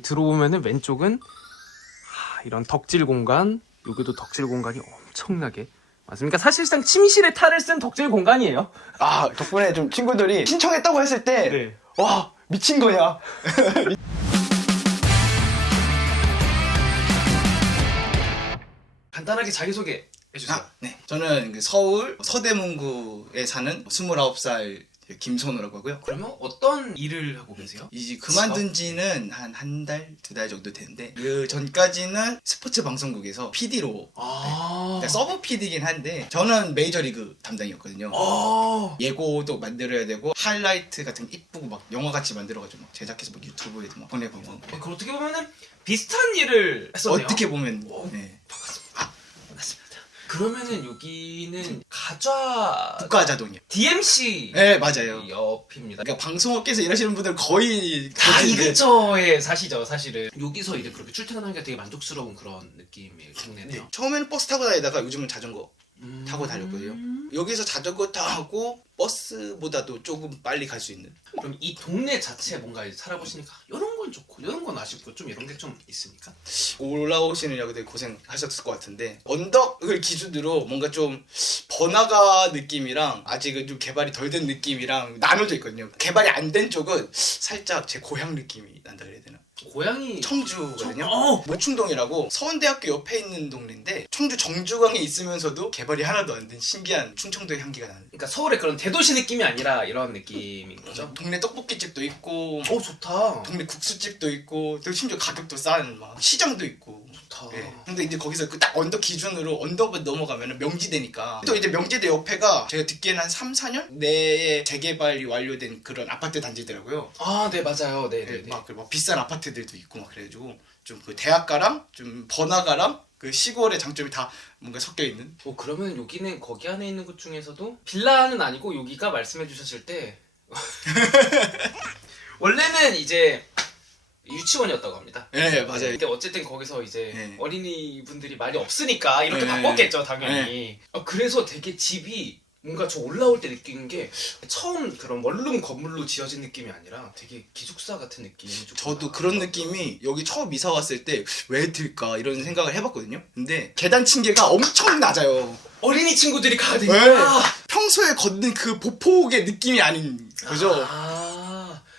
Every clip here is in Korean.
들어오면은 왼쪽은 이런 덕질 공간, 여기도 덕질 공간이 엄청나게 맞습니까? 사실상 침실에 탈을 쓴 덕질 공간이에요. 아, 덕분에 좀 친구들이 신청했다고 했을 때, 네. 와, 미친 거냐. 간단하게 자기소개 해주세요. 네. 저는 그 서울 서대문구에 사는 29살 김선우라고 하고요. 그러면 어떤 일을 하고 계세요? 이제 그만둔 지는 한 달, 2달 정도 됐는데, 그 전까지는 스포츠 방송국에서 PD로, 그러니까 서브 PD긴 한데, 저는 메이저리그 담당이었거든요. 예고도 만들어야 되고, 하이라이트 같은 거 이쁘고 막 영화같이 만들어가지고 막 제작해서 막 유튜브에도 막 보내보고. 그 어떻게 보면은 비슷한 일을 했었네요. 어떻게 보면, 네. 반갑습니다. 그러면은 여기는 가좌 국가자동이요. DMC 네, 맞아요. 옆입니다. 그러니까 방송업계에서 일하시는 분들 거의 다 이 그렇게 근처에 사시죠, 사실은. 여기서 이제 그렇게 출퇴근하기가 되게 만족스러운 그런 느낌의 동네네요. 네. 처음에는 버스 타고 다니다가 요즘은 자전거 타고 다녔거든요. 여기서 자전거 타고 버스보다도 조금 빨리 갈 수 있는. 그럼 이 동네 자체에 뭔가 이제 살아보시니까 이런 건 좋고 이런 건 아쉽고 좀 이런 게 좀 있습니까? 올라오시는 야구들 고생하셨을 것 같은데, 언덕을 기준으로 뭔가 좀 번화가 느낌이랑 아직은 좀 개발이 덜 된 느낌이랑 나눠져 있거든요. 개발이 안 된 쪽은 살짝 제 고향 느낌이 난다 그래야 되나? 고향이 청주거든요. 어! 모충동이라고 서원대학교 옆에 있는 동네인데, 청주 정주광에 있으면서도 개발이 하나도 안 된 신기한 충청도의 향기가 나는. 그러니까 서울의 그런 대도시 느낌이 아니라 이런 느낌인 거죠? 동네 떡볶이집도 있고, 좋다. 동네 국수집도 있고, 또 심지어 가격도 싼 막 시장도 있고. 좋다. 예. 근데 이제 거기서 그 딱 언덕 기준으로 언덕을 넘어가면 명지대니까, 또 이제 명지대 옆에가 제가 듣기에는 한 3, 4년 내에 재개발이 완료된 그런 아파트 단지더라고요. 네, 맞아요. 예, 네네네. 막 비싼 아파트들도 있고 막 그래가지고 좀 그 대학가랑 좀 번화가랑 그 시골의 장점이 다 뭔가 섞여 있는. 그러면 여기는 거기 안에 있는 곳 중에서도 빌라는 아니고 여기가 말씀해 주셨을 때 원래는 이제 유치원이었다고 합니다. 예, 맞아요. 근데 어쨌든 거기서 이제 네. 어린이분들이 많이 없으니까 이렇게 네. 바꿨겠죠, 당연히. 그래서 되게 집이 뭔가 저 올라올 때 느낀 게 처음 그런 원룸 건물로 지어진 느낌이 아니라 되게 기숙사 같은 느낌이 좀 저도 그런 느낌이 여기 처음 이사 왔을 때 왜 들까 이런 생각을 해봤거든요. 근데 계단 층계가 엄청 낮아요. 어린이 친구들이 가야 네. 되니까. 평소에 걷는 그 보폭의 느낌이 아닌 거죠.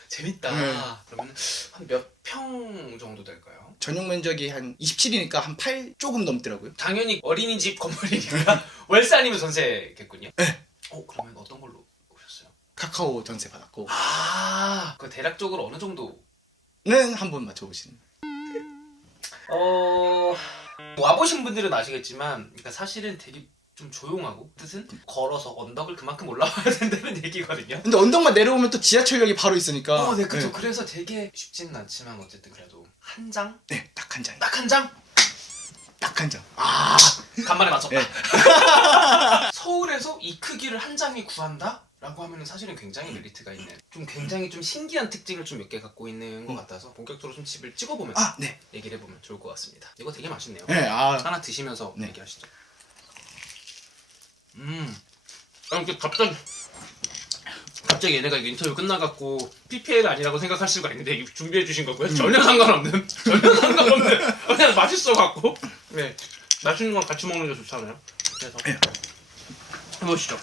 재밌다. 네. 그러면 한 몇 평 정도 될까요? 전용 면적이 한 27이니까 한 8 조금 넘더라고요. 당연히 어린이집 건물이니까 월세 아니면 전세겠군요. 네. 그러면 어떤 걸로 오셨어요? 카카오 전세 받았고. 그 대략적으로 어느 정도? 는 한번 맞춰보시는. 와보신 분들은 아시겠지만, 그러니까 사실은 되게 좀 조용하고, 뜻은 걸어서 언덕을 그만큼 올라와야 된다는 얘기거든요. 근데 언덕만 내려오면 또 지하철역이 바로 있으니까. 네, 그죠. 그래서 되게 쉽지는 않지만 어쨌든 그래도 한 장? 네, 딱 한 장. 딱 한 장? 딱 한 장. 간만에 맞췄다. 네. 서울에서 이 크기를 한 장에 구한다? 라고 하면 사실은 굉장히 메리트가 있는, 좀 굉장히 좀 신기한 특징을 좀 몇 개 갖고 있는 것 같아서 본격적으로 좀 집을 찍어보면서 네. 얘기를 해보면 좋을 것 같습니다. 이거 되게 맛있네요. 네, 하나 드시면서 네. 얘기하시죠. 이렇게 갑자기 얘네가 인터뷰 끝나갖고 PPL 아니라고 생각할 수가 있는데 이거 준비해 주신 거고요. 전혀 상관없는 그냥 맛있어갖고. 네, 맛있는 건 같이 먹는 게 좋잖아요. 그래서 해보시죠.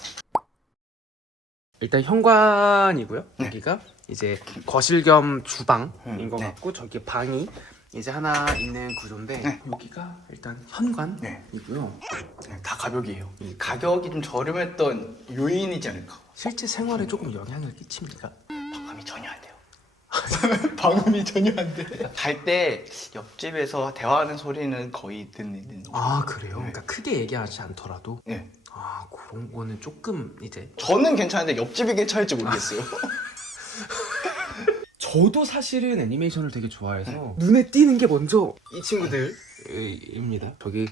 일단 현관이고요. 네. 여기가 이제 거실 겸 주방인 것 네. 같고, 저기 방이 이제 하나 있는 구조인데, 네. 여기가 일단 현관이고요. 네, 다 가격이에요. 이 가격이 좀 저렴했던 요인이지 않을까. 실제 생활에 조금 영향을 끼칩니까? 방음이 전혀 안 돼요. 방음이 전혀 안 돼. 갈 때 옆집에서 대화하는 소리는 거의 듣는. 그래요? 네. 그러니까 크게 얘기하지 않더라도 네. 그런 거는 조금 이제 저는 괜찮은데 옆집이 괜찮을지 모르겠어요. 저도 사실은 애니메이션을 되게 좋아해서 눈에 띄는 게 먼저 이 친구들입니다. 저기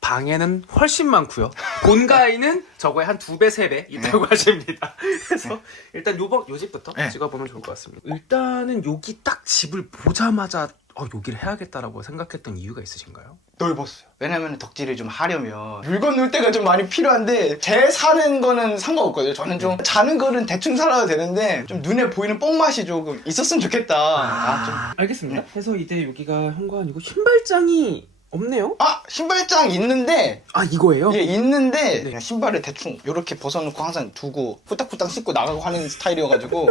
방에는 훨씬 많고요. 본가에는 저거의 한 2배, 3배 있다고 하십니다. 그래서 일단 요 집부터 네. 찍어보면 좋을 것 같습니다. 일단은 여기 딱 집을 보자마자 여기를 해야겠다라고 생각했던 이유가 있으신가요? 넓었어요. 왜냐면 덕질을 좀 하려면 물건 놓을 때가 좀 많이 필요한데 제 사는 거는 상관없거든요. 저는 좀 자는 거는 대충 살아도 되는데 좀 눈에 보이는 뽕맛이 조금 있었으면 좋겠다. 알겠습니다. 해서 이제 여기가 현관이고 신발장이 없네요? 신발장 있는데 이거예요? 예, 있는데 네. 그냥 신발을 대충 이렇게 벗어놓고 항상 두고 후딱후딱 씻고 나가고 하는 스타일이어가지고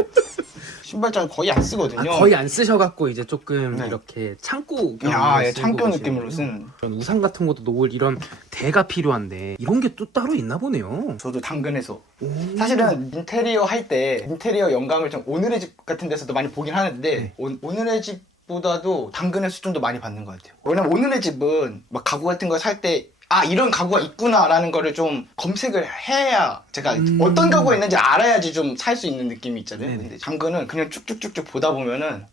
신발장을 거의 안 쓰거든요. 거의 안 쓰셔갖고 이제 조금 네. 이렇게 창고 예, 창고 느낌으로 쓰는. 이런 우산 같은 것도 놓을 이런 대가 필요한데 이런 게 또 따로 있나 보네요. 저도 당근에서 사실은 인테리어 할 때 인테리어 영감을 좀 오늘의 집 같은 데서도 많이 보긴 하는데 오늘의 집보다도 당근에서 좀 더 많이 받는 것 같아요. 왜냐면 오늘의 집은 막 가구 같은 거 살 때 이런 가구가 있구나라는 거를 좀 검색을 해야 제가 어떤 가구가 있는지 알아야지 좀 살 수 있는 느낌이 있잖아요. 네네. 근데 당근은 그냥 쭉쭉쭉쭉 보다 보면은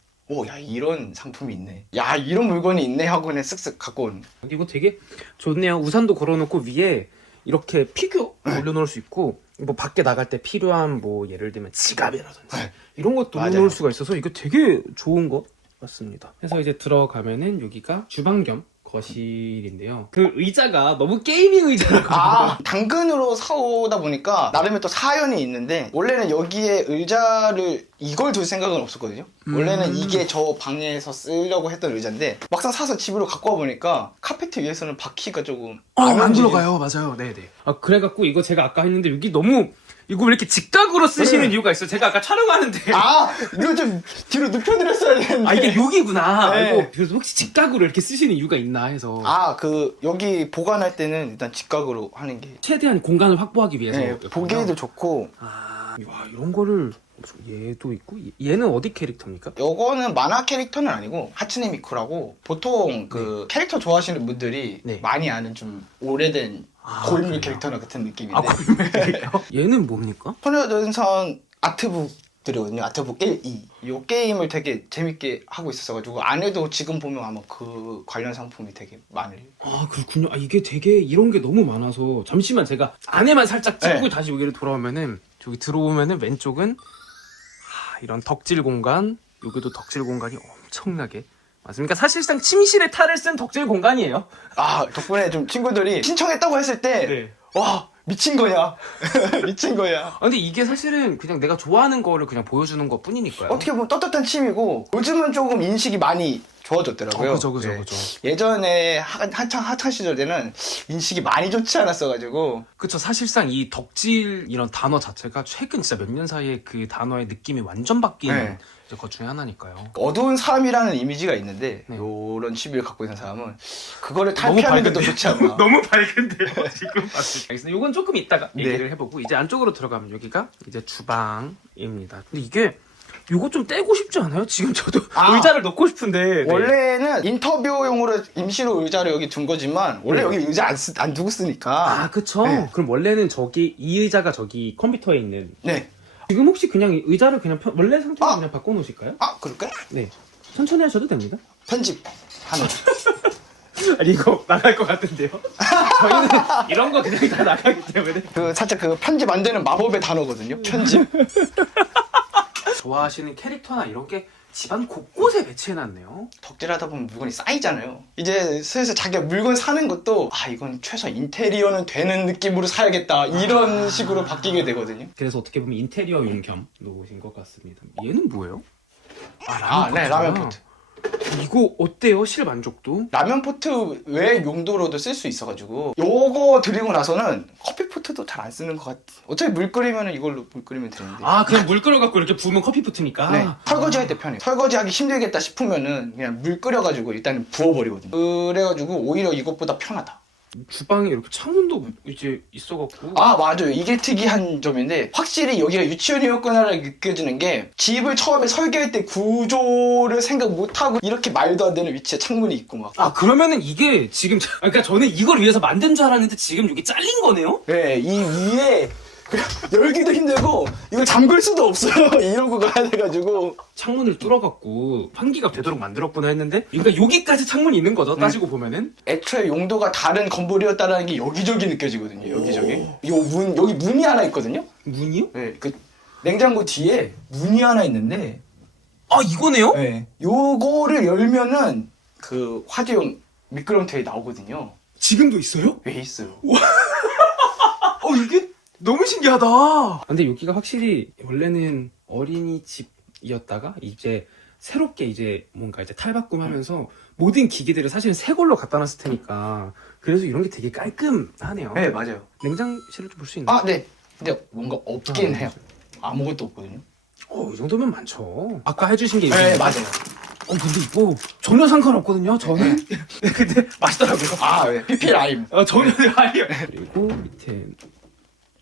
야 이런 상품이 있네, 야 이런 물건이 있네 하고 그냥 쓱쓱 갖고 온. 이거 되게 좋네요. 우산도 걸어놓고 위에 이렇게 피규어 올려놓을 수 있고 뭐 밖에 나갈 때 필요한 뭐 예를 들면 지갑이라든지 이런 것도 맞아요. 올려놓을 수가 있어서 이거 되게 좋은 것 같습니다. 그래서 이제 들어가면은 여기가 주방 겸 거실인데요. 그 의자가 너무 게이밍 의자라고. 당근으로 사오다 보니까 나름의 또 사연이 있는데 원래는 여기에 의자를 이걸 둘 생각은 없었거든요. 원래는 이게 저 방에서 쓰려고 했던 의자인데 막상 사서 집으로 갖고 와 보니까 카페트 위에서는 바퀴가 조금 안 움직이는- 굴러가요. 맞아요. 네네. 그래갖고 이거 제가 아까 했는데 여기 너무 이거 왜 이렇게 직각으로 쓰시는 이유가 있어요. 제가 아까 촬영하는데 이거 좀 뒤로 눕혀드렸어야 되는데. 이게 여기구나. 네. 알고 그래서 혹시 직각으로 이렇게 쓰시는 이유가 있나 해서 여기 보관할 때는 일단 직각으로 하는 게 최대한 공간을 확보하기 위해서 보기에도 좋고. 와, 이런 거를 얘도 있고 얘는 어디 캐릭터입니까? 요거는 만화 캐릭터는 아니고 하츠네 미쿠라고 보통 그 캐릭터 좋아하시는 분들이 네. 많이 아는 좀 오래된 고인물 그래요? 캐릭터나 같은 느낌인데 얘는 뭡니까? 소녀전선 아트북들이거든요. 아트북 1, 2. 요 게임을 되게 재밌게 하고 있었어가지고 안에도 지금 보면 아마 그 관련 상품이 되게 많을. 그렇군요. 이게 되게 이런 게 너무 많아서 잠시만 제가 안에만 살짝 찍고 네. 다시 여기로 돌아오면은 저기 들어오면은 왼쪽은 이런 덕질 공간, 여기도 덕질 공간이 엄청나게 맞습니까? 사실상 침실에 탈을 쓴 덕질 공간이에요. 덕분에 좀 친구들이 신청했다고 했을 때 와 미친 거야. 미친 거야. 근데 이게 사실은 그냥 내가 좋아하는 거를 그냥 보여주는 것 뿐이니까요. 어떻게 보면 떳떳한 취미고 요즘은 조금 인식이 많이 좋아졌더라고요. 그죠. 예전에 한창 시절 때는 인식이 많이 좋지 않았어가지고. 그쵸. 사실상 이 덕질 이런 단어 자체가 최근 진짜 몇 년 사이에 그 단어의 느낌이 완전 바뀐 네. 것 중에 하나니까요. 어두운 사람이라는 이미지가 있는데 네. 요런 취미를 갖고 있는 사람은 그거를 탈피하는 게 더 좋지 않나. 너무 밝은데요 지금 봤을 때. 알겠습니다. 이건 조금 이따가 네. 얘기를 해보고 이제 안쪽으로 들어가면 여기가 이제 주방입니다. 근데 이게 이거 좀 떼고 싶지 않아요? 지금 저도 의자를 넣고 싶은데. 원래는 인터뷰용으로 임시로 의자를 여기 둔 거지만 원래 여기 의자 안 두고 쓰니까. 그쵸. 네. 그럼 원래는 저기 이 의자가 저기 컴퓨터에 있는. 네. 지금 혹시 그냥 의자를 그냥 원래 상태로 그냥 바꿔놓으실까요? 그럴까요? 네. 천천히 하셔도 됩니다. 편집하는. 이거 나갈 것 같은데요? 저희는 이런 거 그냥 다 나가기 때문에. 살짝 편집 안 되는 마법의 단어거든요. 편집. 좋아하시는 캐릭터나 이런 게 집안 곳곳에 배치해놨네요. 덕질하다 보면 물건이 쌓이잖아요. 이제 슬슬 자기가 물건 사는 것도 이건 최소 인테리어는 되는 느낌으로 사야겠다 이런 식으로 바뀌게 되거든요. 그래서 어떻게 보면 인테리어용 겸 놓으신 것 같습니다. 얘는 뭐예요? 네, 라면 포트. 이거 어때요? 실만족도? 라면 포트 외 용도로도 쓸 수 있어가지고 요거 드리고 나서는 커피 포트도 잘 안 쓰는 것 같아. 어차피 물 끓이면 이걸로 물 끓이면 되는데. 그냥 물 끓여갖고 이렇게 부으면 커피 붙으니까. 네, 설거지 할 때 편해요. 설거지하기 힘들겠다 싶으면은 그냥 물 끓여가지고 일단 부어버리거든요. 그래가지고 오히려 이것보다 편하다. 주방에 이렇게 창문도 이제 있어갖고. 맞아요. 이게 특이한 점인데 확실히 여기가 유치원이었구나를 느껴지는 게 집을 처음에 설계할 때 구조를 생각 못하고 이렇게 말도 안 되는 위치에 창문이 있고 막. 그러면은 이게 지금 그러니까 저는 이걸 위해서 만든 줄 알았는데 지금 여기 잘린 거네요? 네, 이 위에 열기도 힘들고 이걸 잠글 수도 없어요. 이러고 가야 돼가지고. 창문을 뚫어갖고 환기가 되도록 만들었구나 했는데 그러니까 여기까지 창문이 있는 거죠. 따지고 보면은. 애초에 용도가 다른 건물이었다라는 게 여기저기 느껴지거든요. 여기저기. 여기 문이 하나 있거든요. 문이요? 네, 그 냉장고 뒤에 문이 하나 있는데 이거네요? 네. 요거를 열면은 그 화재용 미끄럼틀이 나오거든요. 지금도 있어요? 왜 있어요? 이게 너무 신기하다. 근데 여기가 확실히 원래는 어린이집이었다가 이제 새롭게 이제 뭔가 이제 탈바꿈하면서 모든 기기들을 사실은 새 걸로 갖다 놨을 테니까 그래서 이런 게 되게 깔끔하네요. 네, 맞아요. 냉장실을 좀 볼 수 있나요? 아, 네. 근데 뭔가 없긴 해요. 아무것도 없거든요. 이 정도면 많죠. 아까 해주신 게 네, 이거. 맞아요. 근데 이거 전혀 상관없거든요. 저는. 근데 맛있더라고요. 아, 네. PPL 아임. 전혀 아니에요. 그리고 밑에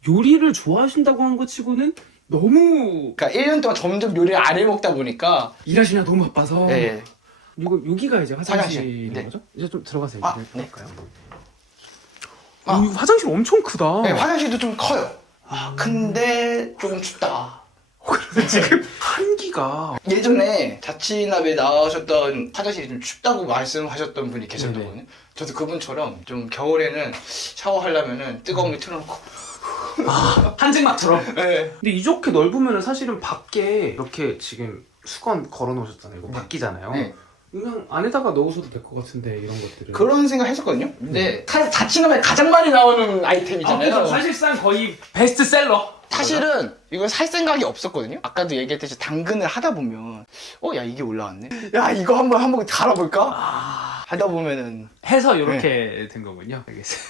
요리를 좋아하신다고 한 것 치고는 너무 그러니까 1년 동안 점점 요리를 안 해먹다 보니까 일하시느라 너무 바빠서. 네. 이거 여기가 이제 화장실인 화장실. 네. 거죠? 이제 좀 들어가서 아, 얘기를 네. 해볼까요? 아. 이 화장실 엄청 크다. 네, 화장실도 좀 커요. 근데 조금 춥다. 지금 한기가 예전에 자취나베 나오셨던 화장실이 좀 춥다고 말씀하셨던 분이 계셨거든요. 네네. 저도 그분처럼 좀 겨울에는 샤워하려면은 뜨거운 물 틀어놓고. 한증막처럼. 네. 근데 이렇게 넓으면 사실은 밖에 이렇게 지금 수건 걸어 놓으셨잖아요. 이거 바뀌잖아요. 네. 그냥 안에다가 넣으셔도 될 것 같은데 이런 것들을. 그런 생각 했었거든요. 근데 자취나베 가장 많이 나오는 아이템이잖아요. 그래서 사실상 거의 베스트셀러. 사실은 이걸 살 생각이 없었거든요. 아까도 얘기했듯이 당근을 하다 보면 야 이게 올라왔네. 야 이거 한번 갈아볼까? 하다 보면은 해서 이렇게 된 거군요. 알겠어요.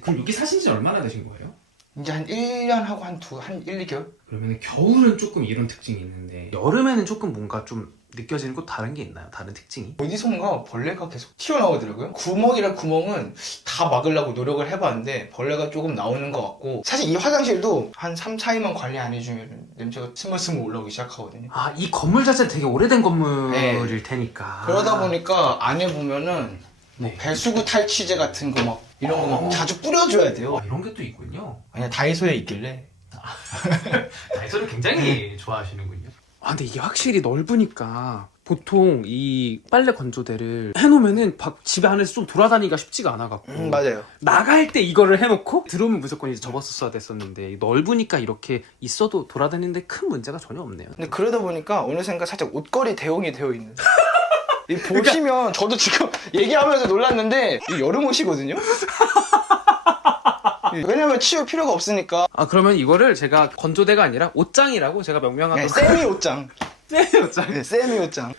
그럼 여기 사신 지 얼마나 되신 거예요? 이제 한 1년 하고 한 1, 2개월? 그러면 겨울은 조금 이런 특징이 있는데 여름에는 조금 뭔가 좀 느껴지는 것 다른 게 있나요? 다른 특징이? 어디선가 벌레가 계속 튀어나오더라고요. 구멍이랑 구멍은 다 막으려고 노력을 해봤는데 벌레가 조금 나오는 것 같고, 사실 이 화장실도 한 3, 4일만 관리 안 해주면 냄새가 스물스물 올라오기 시작하거든요. 이 건물 자체는 되게 오래된 건물일 네. 테니까. 그러다 보니까 안에 보면은 네. 배수구 탈취제 같은 거 막 이런 거 막 자주 뿌려줘야 돼요. 이런 게 또 있군요. 아니 다이소에 있길래. 다이소를 굉장히 좋아하시는군요. 근데 이게 확실히 넓으니까 보통 이 빨래 건조대를 해놓으면은 집에 안에서 좀 돌아다니기가 쉽지가 않아갖고 맞아요. 나갈 때 이거를 해놓고 들어오면 무조건 이제 접었어야 됐었는데 넓으니까 이렇게 있어도 돌아다니는데 큰 문제가 전혀 없네요. 근데 그러다 보니까 어느샌가 살짝 옷걸이 대용이 되어 있는. 이 보시면 저도 지금 얘기하면서 놀랐는데 이 여름 옷이거든요. 왜냐면 치울 필요가 없으니까. 그러면 이거를 제가 건조대가 아니라 옷장이라고 제가 명명하도록 네, 세미 옷장. 네, 옷장. 네, 세미 옷장.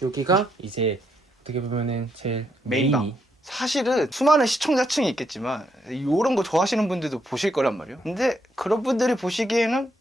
여기가 이제 어떻게 보면은 제일 메인방. 사실은 수많은 시청자층이 있겠지만 이런 거 좋아하시는 분들도 보실 거란 말이에요. 근데 그런 분들이 보시기에는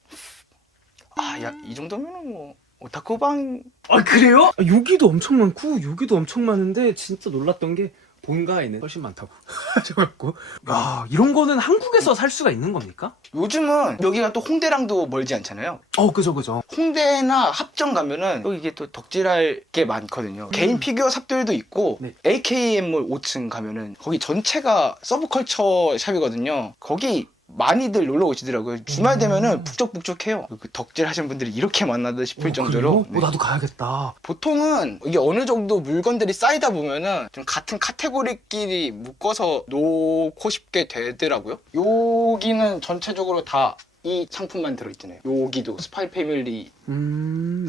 야, 이 정도면은 뭐 오타쿠방. 그래요? 여기도 엄청 많고 여기도 엄청 많은데 진짜 놀랐던 게 본가에는 훨씬 많다고 하셔갖고 야, 이런 거는 한국에서 살 수가 있는 겁니까? 요즘은 여기가 또 홍대랑도 멀지 않잖아요. 그죠. 홍대나 합정 가면은 또 이게 또 덕질할 게 많거든요. 개인 피규어 샵들도 있고, 네. AKM몰 5층 가면은 거기 전체가 서브컬처 샵이거든요. 거기 많이들 놀러 오시더라고요. 주말 되면은 북적북적해요. 그 덕질 하시는 분들이 이렇게 만나다 싶을 정도로. 그래요? 나도 가야겠다. 보통은 이게 어느 정도 물건들이 쌓이다 보면은 좀 같은 카테고리끼리 묶어서 놓고 싶게 되더라고요. 여기는 전체적으로 다 이 상품만 들어있잖아요. 여기도 스파이 패밀리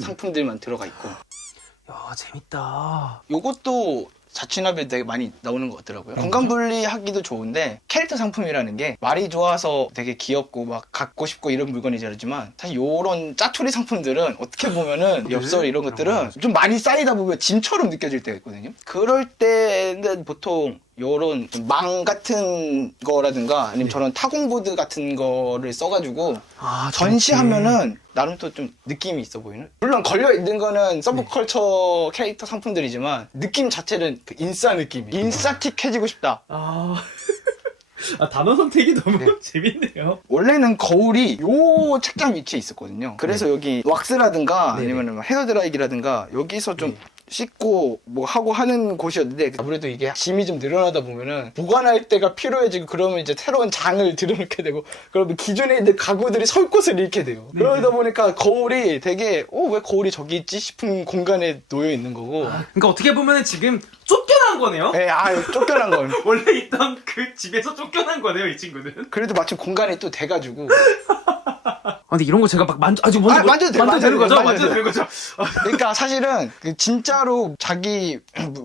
상품들만 들어가 있고. 야, 재밌다. 요것도 자취나베 되게 많이 나오는 것 같더라고요. 공간 분리하기도 좋은데 캐릭터 상품이라는 게 말이 좋아서 되게 귀엽고 막 갖고 싶고 이런 물건이지만 사실 요런 짜투리 상품들은 어떻게 보면은 엽서 이런 것들은 좀 많이 쌓이다 보면 짐처럼 느껴질 때가 있거든요. 그럴 때는 보통 요런 망 같은 거라든가 아니면 저런 타공보드 같은 거를 써가지고 전시하면은 나름 또 좀 느낌이 있어 보이는? 물론 걸려있는 거는 서브컬처 캐릭터 상품들이지만 느낌 자체는 그 인싸 느낌이 인싸틱해지고 싶다. 단어 선택이 너무 재밌네요. 원래는 거울이 요 책장 위치에 있었거든요. 그래서 여기 왁스라든가 아니면 헤어드라이기라든가 여기서 좀 씻고 뭐 하고 하는 곳이었는데 아무래도 이게 짐이 좀 늘어나다 보면은 보관할 때가 필요해지고 그러면 이제 새로운 장을 들여놓게 되고 그러면 기존에 있는 가구들이 설 곳을 잃게 돼요. 그러다 보니까 거울이 되게 왜 거울이 저기 있지 싶은 공간에 놓여 있는 거고. 그러니까 어떻게 보면은 지금 쫓겨난 거네요? 네, 쫓겨난 건. 원래 있던 그 집에서 쫓겨난 거네요, 이 친구는. 그래도 마침 공간이 또 돼가지고. 근데 이런 거 제가 막 아직 먼저 만져도 돼요. 되는 거죠? 만져도 만져도 돼요. 되는 거죠? 그러니까 사실은 그 진짜로 자기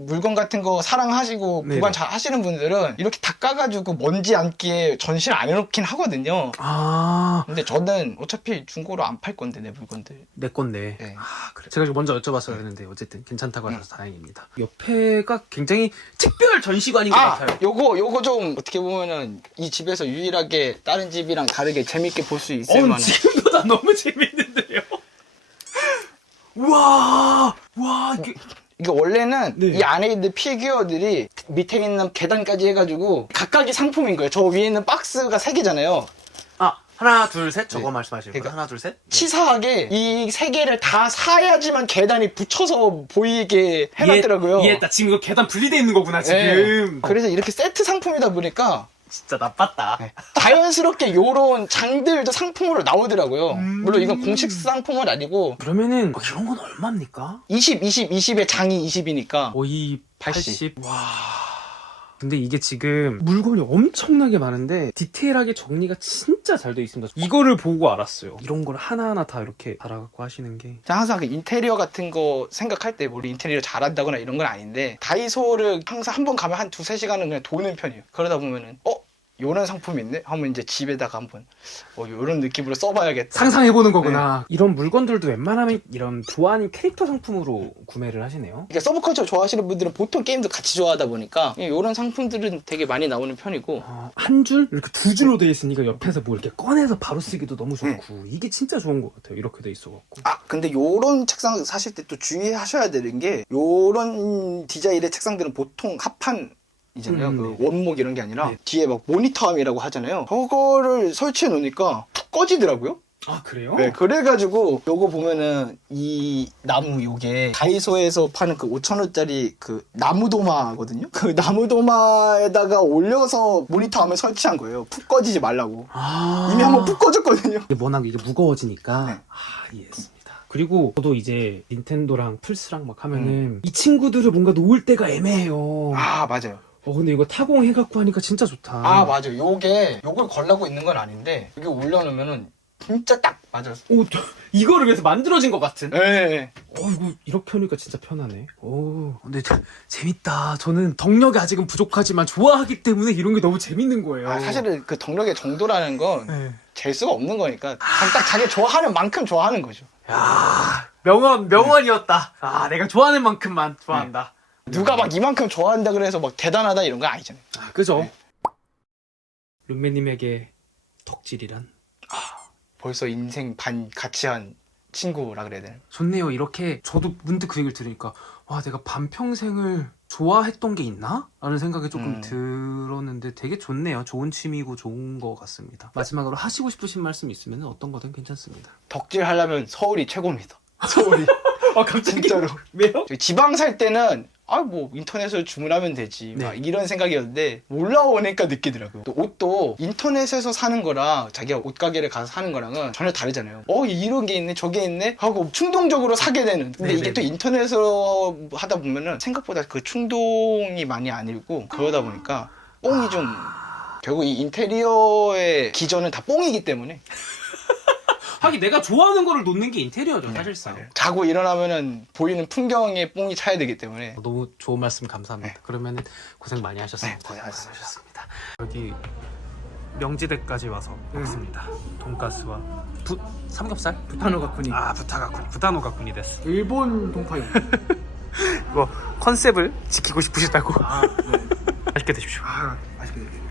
물건 같은 거 사랑하시고 네네. 보관 잘 하시는 분들은 이렇게 다 까가지고 먼지 앉기에 전시를 안 해놓긴 하거든요. 아, 근데 저는 어차피 중고로 안 팔 건데 내 물건들. 내 건데. 네. 아, 그래. 제가 먼저 여쭤봤어야 했는데 어쨌든 괜찮다고 하셔서 다행입니다. 옆에가 굉장히 특별 전시관인 것 같아요. 요거 좀 어떻게 보면은 이 집에서 유일하게 다른 집이랑 다르게 재밌게 볼 수 있을 만한. 지금보다 너무 재밌는데요. 와, 이게 원래는 네. 이 안에 있는 피규어들이 밑에 있는 계단까지 해가지고 각각이 상품인 거예요. 저 위에 있는 박스가 3개잖아요. 아, 하나, 둘, 셋. 저거 네. 말씀하시는 거예요? 그러니까 하나, 둘, 셋. 치사하게 이 3개를 다 사야지만 계단이 붙여서 보이게 해놨더라고요. 이해했다. 지금 이거 계단 분리돼 있는 거구나, 지금. 네. 그래서 이렇게 세트 상품이다 보니까 진짜 나빴다. 자연스럽게 요런 장들도 상품으로 나오더라고요. 물론 이건 공식 상품은 아니고 그러면은 이런 건 얼마입니까? 20, 20, 20의 장이 20이니까 거의 80. 80. 와. 근데 이게 지금 물건이 엄청나게 많은데 디테일하게 정리가 진짜 잘 돼 있습니다. 이거를 보고 알았어요. 이런 걸 하나하나 다 이렇게 달아갖고 하시는 게. 항상 그 인테리어 같은 거 생각할 때 우리 인테리어 잘한다거나 이런 건 아닌데 다이소를 항상 한 번 가면 한 2-3시간은 그냥 도는 편이에요. 그러다 보면은 요런 상품이 있네? 하면 이제 집에다가 한번 요런 느낌으로 써봐야겠다. 상상해보는 거구나. 이런 물건들도 웬만하면 이런 좋아하는 캐릭터 상품으로 구매를 하시네요. 그러니까 서브컬처 좋아하시는 분들은 보통 게임도 같이 좋아하다 보니까 이런 상품들은 되게 많이 나오는 편이고 한 줄? 이렇게 2줄로 돼 있으니까 옆에서 뭐 이렇게 꺼내서 바로 쓰기도 너무 좋고 이게 진짜 좋은 것 같아요. 이렇게 돼 있어갖고. 근데 요런 책상 사실 때 또 주의하셔야 되는 게 요런 디자인의 책상들은 보통 합판 이잖아요. 그 원목 이런 게 아니라 뒤에 막 모니터함이라고 하잖아요. 저거를 설치해 놓으니까 툭 꺼지더라고요. 아, 그래요? 네, 그래가지고 요거 보면은 이 나무 요게 다이소에서 파는 그 5,000원짜리 그 나무도마거든요. 그 나무도마에다가 올려서 모니터함을 설치한 거예요. 푹 꺼지지 말라고. 이미 한번 푹 꺼졌거든요. 이게 워낙 이게 무거워지니까. 네. 이해했습니다. 그리고 저도 이제 닌텐도랑 플스랑 막 하면은 이 친구들을 뭔가 놓을 때가 애매해요. 맞아요. 근데 이거 타공해갖고 하니까 진짜 좋다. 맞아요. 요걸 걸라고 있는 건 아닌데 여기 올려놓으면은 진짜 딱 맞아요. 이거를 위해서 만들어진 것 같은. 네. 이거 이렇게 하니까 진짜 편하네. 근데 재밌다. 저는 덕력이 아직은 부족하지만 좋아하기 때문에 이런 게 너무 재밌는 거예요. 사실은 그 덕력의 정도라는 건 네. 잴 수가 없는 거니까 딱 자기 좋아하는 만큼 좋아하는 거죠. 야, 명언이었다. 내가 좋아하는 만큼만 좋아한다. 누가 막 이만큼 좋아한다 그래서 막 대단하다 이런 건 아니잖아요. 그죠? 네. 룸메님에게 덕질이란? 벌써 인생 반 같이 한 친구라 그래야 되나? 좋네요. 이렇게 저도 문득 그 얘기를 들으니까 내가 반평생을 좋아했던 게 있나? 라는 생각이 조금 들었는데 되게 좋네요. 좋은 취미고 좋은 것 같습니다. 마지막으로 하시고 싶으신 말씀 있으면 어떤 거든 괜찮습니다. 덕질 하려면 서울이 최고입니다. 서울이. 갑자기? 진짜로. 왜요? 지방 살 때는 뭐 인터넷으로 주문하면 되지 막 이런 생각이었는데 올라오니까 느끼더라고요. 또 옷도 인터넷에서 사는 거랑 자기가 옷가게를 가서 사는 거랑은 전혀 다르잖아요. 이런 게 있네 저게 있네 하고 충동적으로 사게 되는. 근데 이게 또 인터넷으로 하다 보면은 생각보다 그 충동이 많이 안 일고 그러다 보니까 뽕이 좀 결국 이 인테리어의 기전은 다 뽕이기 때문에 하긴 내가 좋아하는 거를 놓는 게 인테리어죠, 사실상. 자고 일어나면은 보이는 풍경에 뽕이 차야 되기 때문에. 너무 좋은 말씀 감사합니다. 그러면은 고생 많이 하셨습니다. 고생하셨습니다. 여기 명지대까지 와서 먹습니다. 돈가스와 삼겹살? 부타노가쿠니. 부타가쿠니. 부타노가쿠니 데스. 일본 동파요. 이거 컨셉을 지키고 싶으시다고. 네. 맛있게 드십시오. 맛있게 드세요.